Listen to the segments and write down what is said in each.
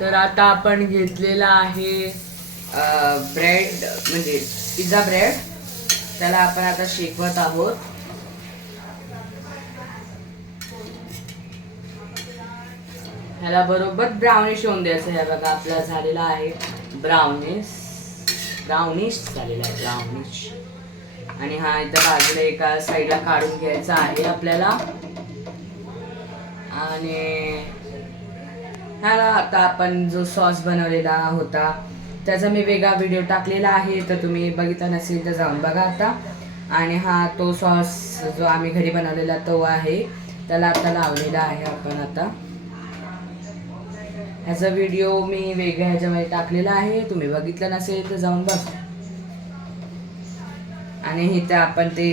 तर आता आपण घेतलेला आहे ब्रेड, म्हणजे पिझ्झा ब्रेड. त्याला आपण आता शेकवत आहोत. ह्याला बरोबर ब्राउनिश होऊन द्यायचं. हे बघा आपला झालेला आहे ब्राउनिश झालेला आहे, ब्राउनिश. आणि हा इथं बाजूला एका साईडला काढून घ्यायचा आहे आपल्याला. आणि ह्याला आता आपण जो सॉस बनवलेला होता त्याचा मी वेगळा व्हिडिओ टाकलेला आहे, तर तुम्ही बघितला नसेल तर जाऊन बघा आता. आणि हा तो सॉस जो आम्ही घरी बनवलेला तो आहे, त्याला आता लावलेला आहे आपण आता. ह्याचा व्हिडिओ मी वेगळ्या ह्याच्यामध्ये टाकलेला आहे, तुम्ही बघितलं नसेल तर जाऊन बघा. आणि इथे आपण ते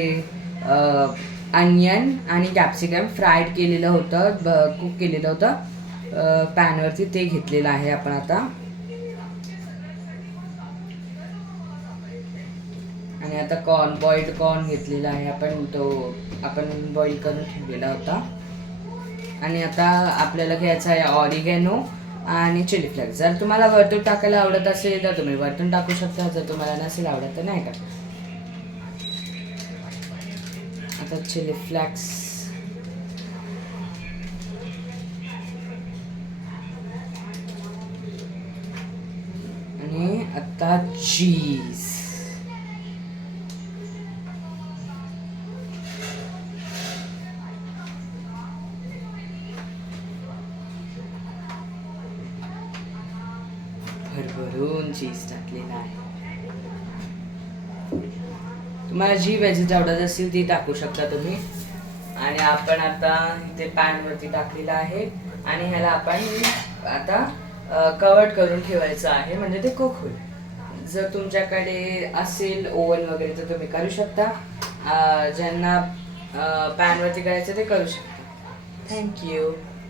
अनियन आणि कॅप्सिकम फ्राईड केलेलं होतं, कुक केलेलं होतं पॅनवरती, ते घेतलेलं आहे आपण आता. आणि आता बॉइल्ड कॉर्न घेतलेला आहे आपण, तो आपण बॉईल करून ठेवलेला होता. आणि आता आपल्याला घ्यायचा आहे ऑरिगॅनो आणि चिली फ्लेक्स. जर तुम्हाला वरतून टाकायला आवडत असेल तर तुम्ही वरतून टाकू शकता, जर तुम्हाला नसेल आवडत तर नाही टाक. आता चिली फ्लेक्स आणि आता चीज. भरभरून चीज टाकलेला आहे. तुम्हाला जी व्हेजेस आवडत असेल ती टाकू शकता तुम्ही. आणि आपण आता इथे पॅन वरती टाकलेला आहे आणि ह्याला आपण आता कव्हर करून ठेवायचं आहे, म्हणजे ते कुक होईल. जर तुमच्याकडे असेल ओव्हन वगैरे तर तुम्ही करू शकता. ज्यांना पॅन वरती करायचं ते करू शकता. थँक्यू.